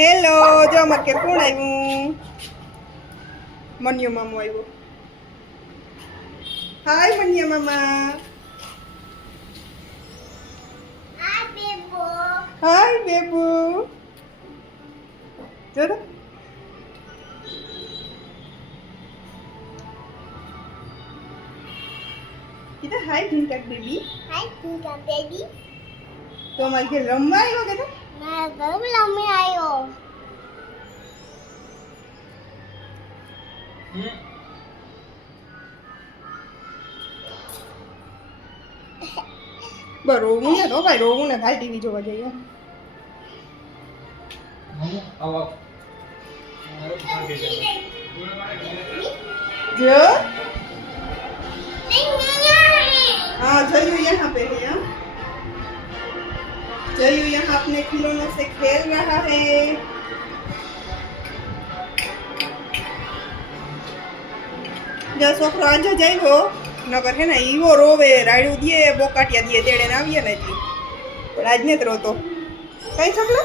Hello, જો અમારે કે કોણ આવ્યું? મન્યો મામો આવ્યો. હાય મન્યા મામા. હાય બેબુ. જો તો કીધા હાય ઢીંકા બેબી. Hi, Pika baby. તો અમારે કે રમવા આવ્યો કે मैं घर में आई हो. રોવું ને તો ભાઈ રોવું ને ભાઈ ટીવી જોવા જઈએ. जो हाँ जयू यहाँ पे है. जयू यहाँ अपने खिलौनों से खेल रहा है. जो छोकरो आज जाइयो नगर है ना ईवो रोवे राड़ू दिए बोकाटिया दिए तेड़े ना आविए ने એટલી પણ આજ ને રોતો કઈ છોકરો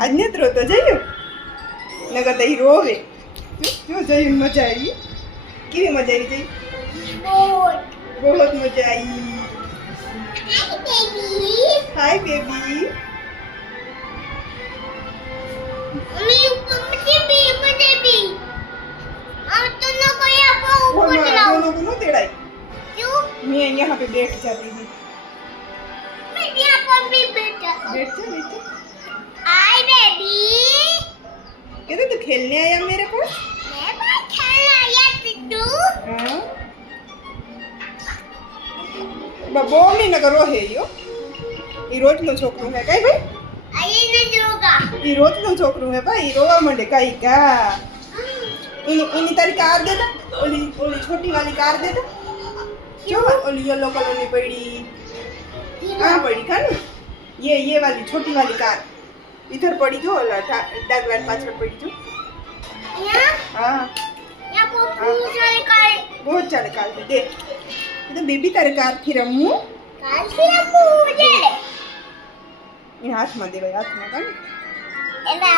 આજ ને રોતો જઈયો નગર તો ઈ રોવે. જો જઈને મજા આવી. કેવી મજા આવી જઈ? बहुत मजा आई. Hi baby. दोनों को तेड़ाई. मैं यहाँ पे बैठ जाती हूँ. बैठ जा. कहते तू खेलने आया मेरे पास? हाँ. बबो में न करो है यो. ई रोज नो छोकरो है काई भाई? ई रोज नो छोकरो है भाई रोवा मंडे काई का. इनी तारी कार दे दे. ओली छोटी वाली कार दे दे. जो ओली येलो कलर की पड़ी. कहाँ पड़ी खान? ये वाली छोटी वाली कार इधर पड़ी जो डागलान पाछड़ पड़ी जो. हाँ बहुत सारे कार दे. तो बेबी तारे कार थी रमू. ये हाथ में दे भाई हाथ में का.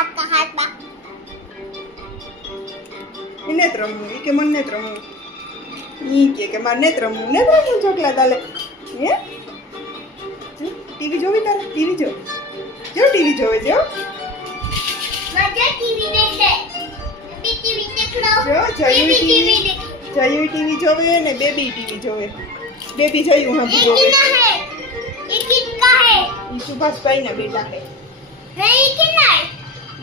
आपका हाथ बा. इने रमू के मन ने रमू. ई के मार ने रमू छोकला दाले. ये टीवी जोवी तारे टीवी जो टीवी जोवे जो. मजा टीवी देखे. अभी टीवी देख लो. जयू टीवी जोवे ने बेबी टीवी जोवे. बेबी जयू हां जोवे. ये किसका है? ये सुभाष भाई ना बेटा है. नहीं किना है?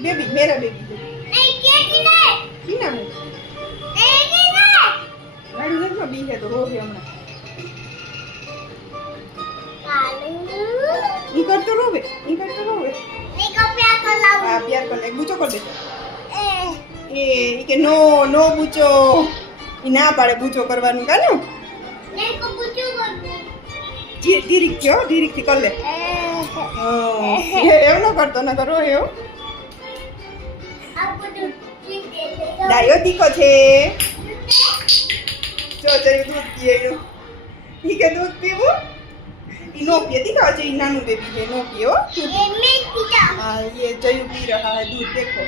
बेबी मेरा बेबी है. नहीं किना है? किना है? नहीं किना है? गाड़ी में बी है तो रो गया हमने. ई कर तो रोवे. नहीं को प्यार कर लाऊं. हां प्यार कर ले बूचो कर दे. ए के नो बूचो. ई ना पाड़े बूचो करवानु का नो. नहीं को पूछो कर. धीरे कर ले. ये एवनो करतो न करो एव. आपको तो ठीक है. डायो દીકો છે. જો દૂધ પીએયો. ઈ કે દૂધ પીવું? ઈ નો પીએ દીકા છે ઈ નાનું બેબી છે નો પીઓ. ये मैं पीता. हाँ ये जयू पी रहा है दूध देखो.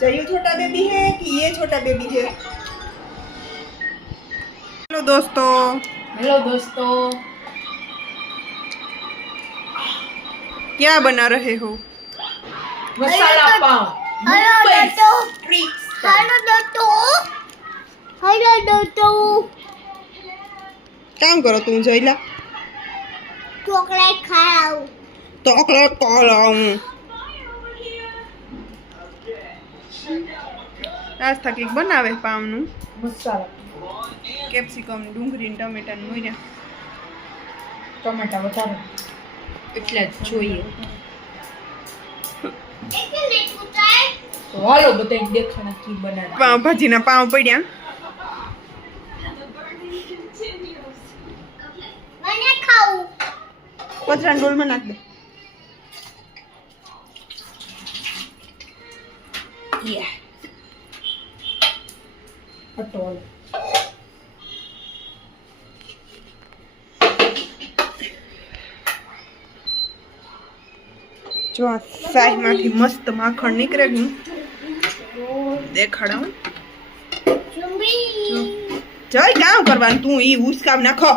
जयू छोटा बेबी है कि ये छोटा बेबी है? हेलो दोस्तों क्या बना रहे हो? मसाला पाव. हेलो दोस्तों. काम करो तुम जयला. चॉकलेट खाओ. ચોકલેટ ખાઉં. નાસ્તા કેક બનાવે પાવનું. મસાલા કેપ્સિકમ ડુંગળી ટમેટા ને મોર્યા. ટમેટા વધારે એટલે જ જોઈએ. इसने पूछा है. તો હાલો બધાને દેખાણા કી બનાવે. પાવ ભાજીના પાવ પડ્યા. मैंने खाऊं. કચરા ડોલમાં નાખ દે. Yeah. અટોલ. જો આ શાહીમાંથી મસ્ત માખણ નીકળે ગયું દેખાડાવું જય કામ કરવાનું તું ઈ ઉસકામ નાખો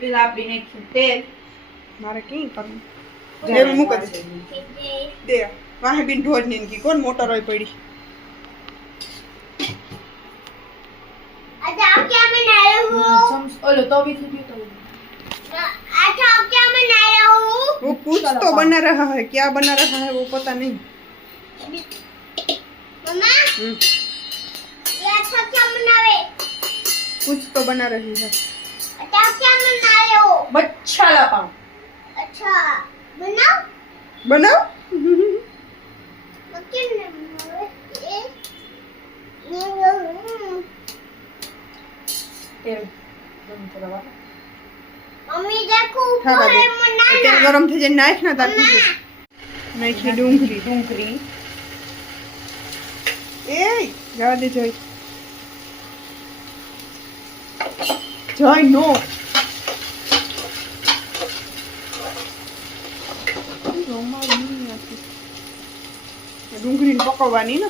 પેલા આપી નાખ્યું તેલ મારે કઈ કરવું એમ મૂક દે વાહે બિન ઢોજ ને કી કોણ મોટર હોય પડી अच्छा आप क्या बना रहे हो ઓલો તો બી થઈ ગયું अच्छा आप क्या बना रहे हो वो कुछ तो बना रहा है क्या बना रहा है वो पता नहीं मम्मा हम्म, ये अच्छा क्या बना रहे कुछ तो बना रही है अच्छा आप क्या बना रहे हो બચ્છાલા પાઉં अच्छा बनाओ बनाओ ओके તેલ ગરમ કરવા मम्मी देखो हाँ, ऊपर है बाबू। बनाना तेल गरम थे जाए नाइख ना तार पीछे नाइखी डूंगरी ડુંગળી ए जावा दे जय जय नो ડુંગળી પકવવાની ને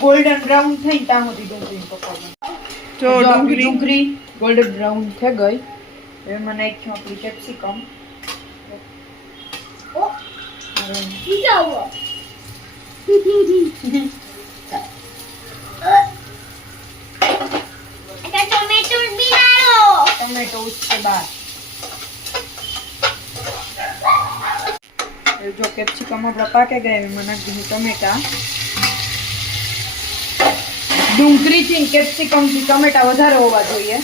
ગોલ્ડન બ્રાઉન થઈ ત્યાં સુધી ડુંગળી પકાવવાની જો ડુંગળી ડુંગળી ગોલ્ડન બ્રાઉન થઈ ગઈ એમાં નાખ્યું આપણું કેપ્સિકમ क्या हुआ अच्छा टोमेटो भी डालो टमाटो उसके बाद जो कैप्सिकम अपना पाके गए એમાં નાખી દીધું ટમેટા ડુંગળી થી કેપ્સિકમ થી ટમેટા વધારે હોવા જોઈએ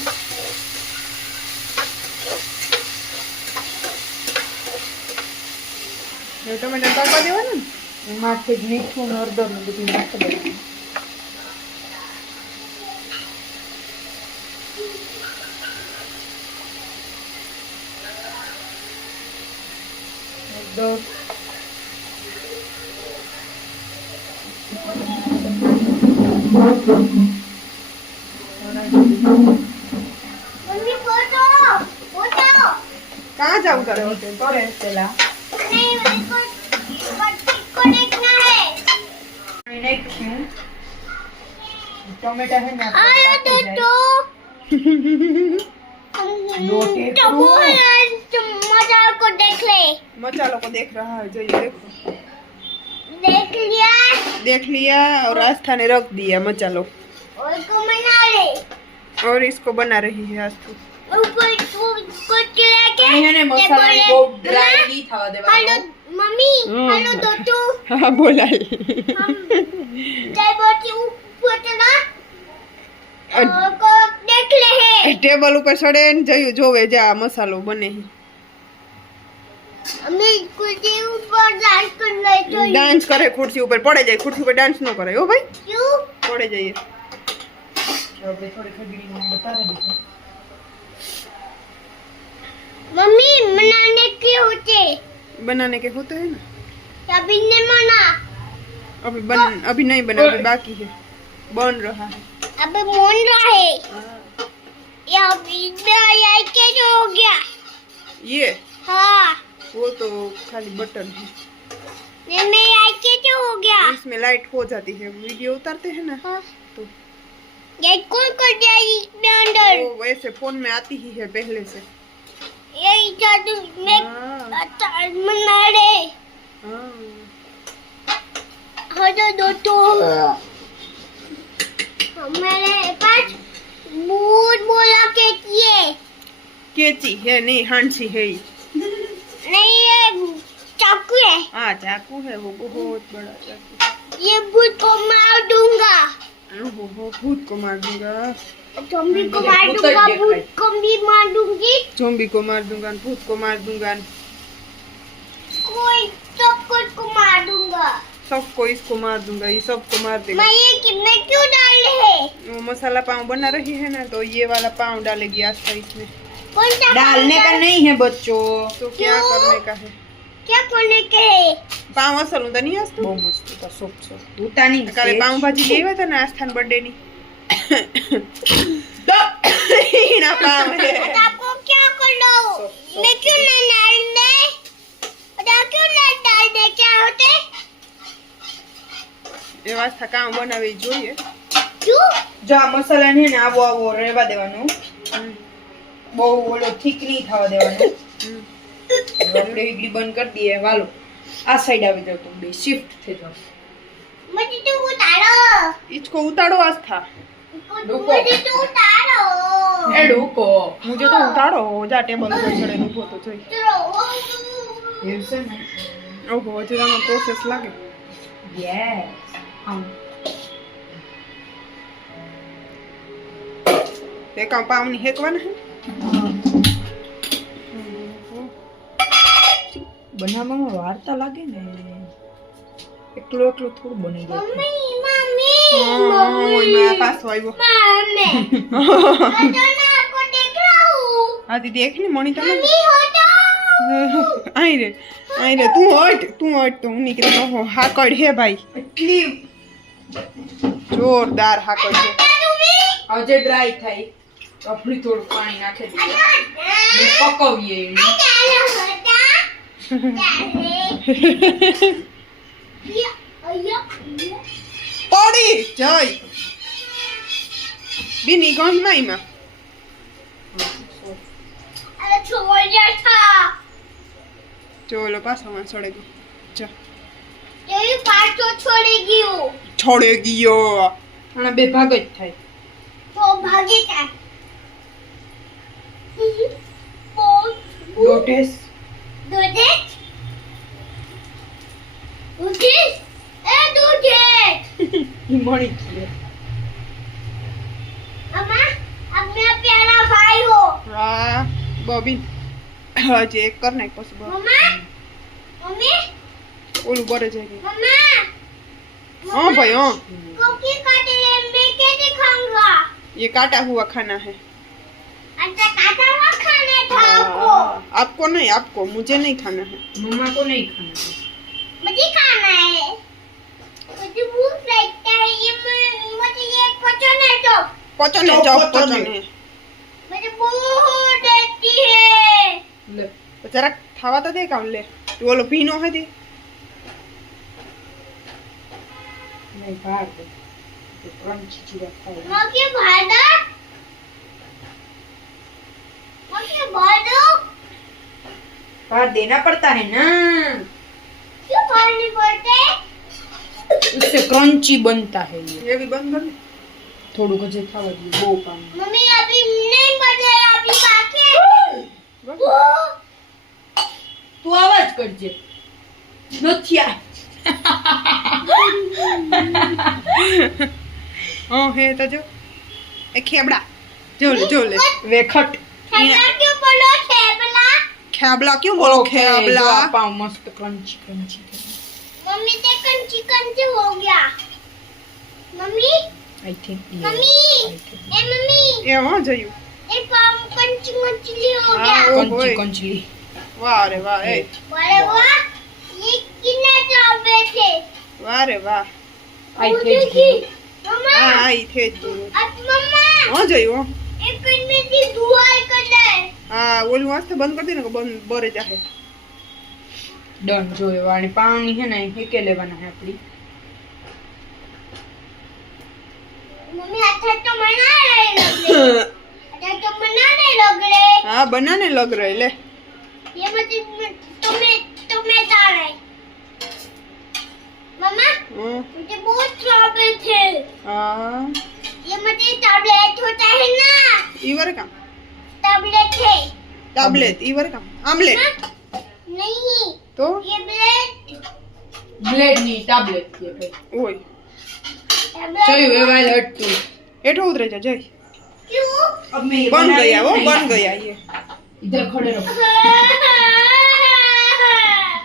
ટમેટા પાકવા દેવાના ને એમાંથી જ મીઠું ને હળદર ને બધું નાખી દેવાનું હળદર मम्मी फोटो फोटो कहाँ जाऊँ करे होते તો રે પેલા नहीं इसको देखना है નાખ્યું ટમેટા છે ને आया तो दो टेप तो वो मजा को देख ले मचालो को देख रहा है जो ये देखो देख लिया देख लिया और आस्था ने रख दिया मचालो और इसको बना ले और इसको बना रही है आस्था ऊपर कुछ लेके અહીંયા ને મસાલાની બહુ ડ્રાય નહીં થવા हेलो દેવાનો मम्मी हम्म। हेलो दोस्तों हाँ बोला हम जय बोटी ऊपर चला को देख ले है टेबल ऊपर चढ़े ने जयू जोवे जा मसालो बने मम्मी कुछ ऊपर डांस कर रहे तो डांस करे कुर्सी ऊपर पड़े जाए कुर्सी ऊपर डांस न करे ओ भाई क्यों पड़े जाइए આપણે થોડી ખજડીમાં બતાવી દીધું मम्मी बनाने के होते बनाने के होते हैं ना अभी नहीं मना अभी नहीं बना अभी बाकी है बन रहा है अबे मोन रहा है ये अभी ये कैसे हो गया ये हाँ वो तो खाली बटन है ये मेरा ये कैसे हो गया इसमें लाइट हो जाती है वीडियो उतारते हैं ना हाँ। तो ये कौन कर दिया इसमें अंदर वो वैसे फोन में आती ही है पहले से ये जादू में हाँ, अच्छा मना रहे हाँ। हाँ तो दोस्तों हमारे पास बहुत बोला के ये केची है नहीं हांसी है ये। नहीं ये चाकू है हाँ चाकू है वो बहुत बड़ा चाकू ये भूत को मार दूंगा ओहो भूत को मार दूंगा ज़ॉम्बी को ये मार भूत दूंगा देख भूत रहे। को भी मार दूंगी जोम्बी को मार दूंगा भूत को मार दूंगा कोई सब कुछ को मार दूंगा सबको इसको मार दूंगा ये सबको मार देगा मैं ये कितने क्यों डाल रहे वो मसाला पाव बना रही है ना तो ये वाला पाव डालेगी आस्था इसमें कौन सा डालने का नहीं है बच्चों तो क्या क्यों? करने का है क्या करने के है पाव असल होता नहीं आस्था બહુ મસ્ત હતા સોફ્ટ સોફ્ટ ઉતાની કાલે પાવ ભાજી લેવા હતા ને આસ્થાન બર્થડે ની ના પાવ હે आपको क्या कर लो मैं क्यों नहीं डालने आप એ વાસ્તા કામ બનાવી જોઈએ. જો આ મસાલા ને આવો આવો રહેવા દેવાનું, બહુ ઓલો ઠીક નહીં થવા દેવાનું. આપણે ઈડલી બંધ કરી દઈએ. વાલો આ સાઈડ આવી જાવ, તો બે શિફ્ટ થઈ જાવ. मुझे तो उतारो इसको उतारो आस्था. मुझे तो उतारो એ ડોકો मुझे तो उतारो. जा टेबल पर चढ़े ऊभो तो જોઈ. એવું છે ને. ઓહો હજી આનો પ્રોસેસ લાગે. યસ તે કામ પાવની હેકવાના હે. બનાવવામાં વાર્તા લાગે ને, એકલું એકલું થોડું બની જાય. मम्मी मम्मी ઓય મારા પાછો આવ્યો. मम्मी हटो ना आपको देख रहा हूँ આ દીદી એક ની મણી તમે मम्मी हटो આઈ રે તું હટ તો હું નીકળી તો હાકડ હે ભાઈ. એટલી જોરદાર હાકડ છે. આજે ડ્રાય થાય તો આપણે થોડું પાણી નાખી દઈએ ને પકવીએ એને. પડી જય બીની ગંધમાઈમાં ચોલો પાછો છોડે ગયો છોડે ગયો. અને બે ભાગ જ થાય. ડોટેસ ઈ મળી ગઈ. હા બોબી હજી એક કર નાખ પછી બસ. ઓલું બરે જાય ગયું. हाँ भाई हाँ ये काटा हुआ खाना है. आपको नहीं, आपको मुझे नहीं खाना है. मम्मा को नहीं खाना है. मुझे खाना है. मुझे भूख लगता है. मुझे ये पचने दो. पचने चौप, चौप पचने. पचने. मुझे भूख लगती है. લે तो जरा खावा तो दे काम ले. तो वो लो पीनो है दे. નહીં ભાર દે તો ક્રંચી ચીરા ખાય. मुझे भाड़ा. मुझे भाड़ो. भार देना पड़ता है ना, क्यों भाड़ने पड़ते? उससे क्रंची बनता है ये. ये भी बंद कर. થોડું ગજે થવા દઈએ. બહુ પાણી. मम्मी अभी नहीं बने. अभी बाकी है. તું આવાજ કરજે. નથી આ. हाँ है तो जो एक खेबड़ा जो ले વેખટ. ठेला क्यों बोलो ठेला? खेबड़ा क्यों बोलो ઓકે, જો खेबड़ा. આ પાવ મસ્ત ક્રંચી ક્રંચી. मम्मी ते कंची कंची हो गया. Mummy I think mummy A mummy ये वहाँ जाइयो. ए पाव कंची कंची हो हाँ, गया. ओ કંચી होय. કંચલી. वाह रे वाह ए बोले वाह ये कितने चावल थे? वाह रे वाह. આઈ वो થઈ જ देखी. ગયું. मम्मा हाँ आई थे जो. अब मम्मा वहाँ जाइयो. एक में से धुआं कर दे. हाँ वो वास्ते बंद कर देना को बंद बरे जाए. ડન. જો એ વાળી પાણી છે ને હેકે લેવાના છે આપણી. मम्मी अच्छा तो मना रहे लग रहे. अच्छा तो मनाने लग रहे. हाँ बनाने लग रहे ले. ये मतलब तुम्हें तारे. मम्मा हाँ मुझे बहुत चावल थे. हाँ ये मुझे टैबलेट होता है ना. इवर का टैबलेट है. टैबलेट इवर का आमलेट नहीं तो ये ब्लेड. બ્લેડની ટેબ્લેટ છે ભાઈ. ओए ચલ્યો એ વાળ હટતું. हेठो उतरे जा जय. क्यों? अब मैं ये बन बना गया वो रही हूँ बन ना, गया ये. इधर खड़े रहो.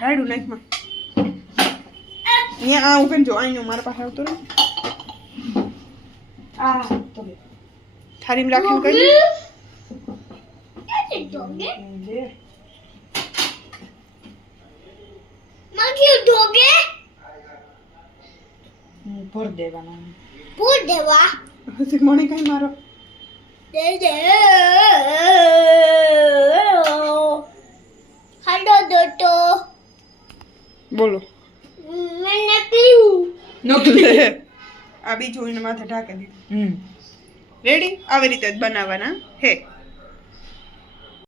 राइडू नाइट में ये आ उगन जो आइनो मारा पास આવતો રે. आ तो ले. थारी में राखीने कई कैसे दोगे? ले. माँ क्यों दोगे? ભર દેવાના. भूल देवा. हसी मणि कहीं मारो. दे दे. हेलो दोस्तों. बोलो. मैंने पीऊ. આ બીજું એને માથે ઢાંકી દીધું રેડી આવી રીતે જ બનાવવાના હે